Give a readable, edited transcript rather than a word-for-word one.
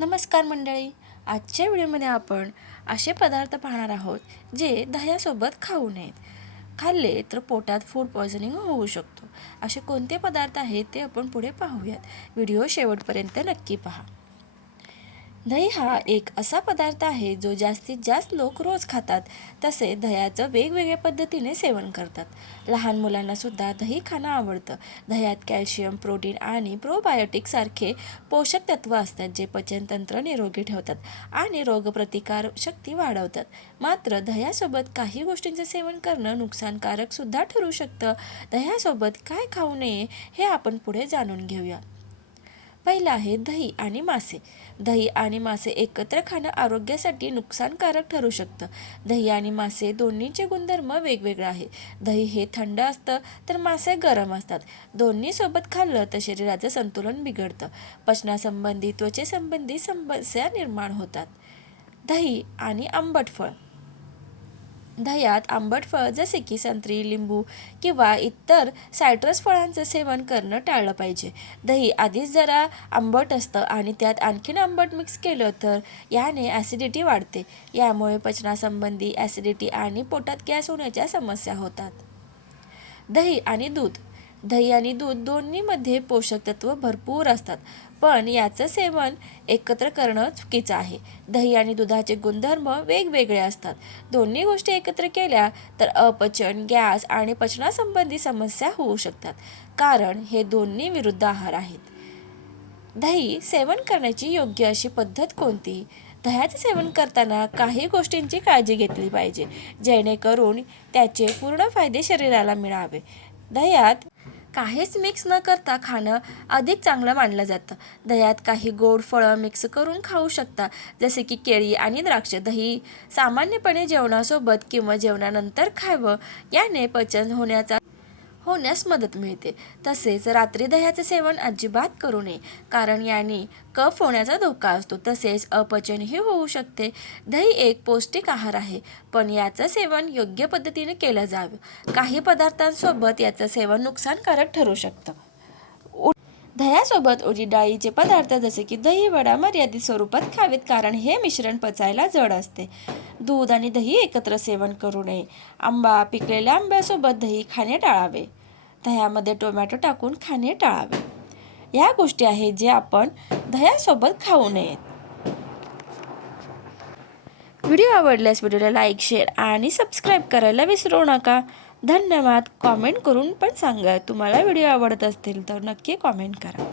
नमस्कार मंडळी. आजच्या व्हिडिओमध्ये आपण असे पदार्थ पाहणार आहोत जे दह्यासोबत खाऊ नयेत. खाल्ले तर पोटात फूड पॉयझनिंग होऊ शकतो. असे कोणते पदार्थ आहेत ते आपण पुढे पाहूयात. व्हिडिओ शेवटपर्यंत नक्की पहा. दही हा एक असा पदार्थ आहे जो जास्तीत जास्त लोक रोज खातात. तसे दह्याचं वेगवेगळ्या पद्धतीने सेवन करतात. लहान मुलांना सुद्धा दही खाणं आवडतं. दह्यात कॅल्शियम, प्रोटीन आणि प्रोबायोटिक सारखे पोषक तत्व असतात जे पचनतंत्र निरोगी ठेवतात आणि रोगप्रतिकार शक्ती वाढवतात. मात्र दह्यासोबत काही गोष्टींचे सेवन करणं नुकसानकारक सुद्धा ठरू शकतं. दह्यासोबत काय खाऊ नये हे आपण पुढे जाणून घेऊया. पहिलं आहे दही आणि मासे. दही आणि मासे एकत्र खाणं आरोग्यासाठी नुकसानकारक ठरू शकतं. दही आणि मासे दोन्हीचे गुणधर्म वेगवेगळे आहेत. दही हे थंड असतं तर मासे गरम असतात. दोन्ही सोबत खाल्लं तर शरीराचं संतुलन बिघडतं. पचनासंबंधी, त्वचेसंबंधी समस्या निर्माण होतात. दही आणि आंबट फळ. दह्यात आंबट फळ जसे की संत्री, लिंबू किंवा इतर सायट्रस फळांचं सेवन करणं टाळलं पाहिजे. दही आधीच जरा आंबट असतं आणि त्यात आणखीन आंबट मिक्स केलं तर याने ॲसिडिटी वाढते. यामुळे पचनासंबंधी ॲसिडिटी आणि पोटात गॅस होण्याच्या समस्या होतात. दही आणि दूध. दही आणि दूध दोन्हीमध्ये पोषक तत्व भरपूर असतात, पण याचं सेवन एकत्र करणं चुकीचं आहे. दही आणि दुधाचे गुणधर्म वेगवेगळे असतात. दोन्ही गोष्टी एकत्र केल्या तर अपचन, गॅस आणि पचनासंबंधी समस्या होऊ शकतात, कारण हे दोन्ही विरुद्ध आहार आहेत. दही सेवन करण्याची योग्य अशी पद्धत कोणती? दह्याचे सेवन करताना काही गोष्टींची काळजी घेतली पाहिजे, जेणेकरून त्याचे पूर्ण फायदे शरीराला मिळावे. दह्यात काहीच मिक्स न करता खाणं अधिक चांगलं मानलं जातं. दह्यात काही गोड फळं मिक्स करून खाऊ शकता, जसे की केळी आणि द्राक्ष. दही सामान्यपणे जेवणासोबत किंवा जेवणानंतर खावं. याने पचन होण्यास मदत मिळते. तसेच रात्री दह्याचे सेवन अजिबात करू नये, कारण याने कफ होण्याचा धोका असतो. तसेच अपचनही होऊ शकते. दही एक पौष्टिक आहार आहे, पण याचं सेवन योग्य पद्धतीने केलं जावं. काही पदार्थांसोबत याचं सेवन नुकसानकारक ठरू शकतं. दह्यासोबत उडीद डाळीचे पदार्थ जसे की दही वडा मर्यादित स्वरूपात खावेत, कारण हे मिश्रण पचायला जड असते. दूध आणि दही एकत्र सेवन करू नये. आंबा, पिकलेल्या आंब्यासोबत दही खाणे टाळावे. दह्यामध्ये टोमॅटो टाकून खाणे टाळावे. या गोष्टी आहेत जे आपण दह्यासोबत खाऊ नयेत. व्हिडिओ आवडल्यास व्हिडिओला लाईक, शेअर आणि सबस्क्राईब करायला विसरू नका. धन्यवाद. कॉमेंट करून पण सांगा, तुम्हाला व्हिडिओ आवडत असतील तर नक्की कॉमेंट करा.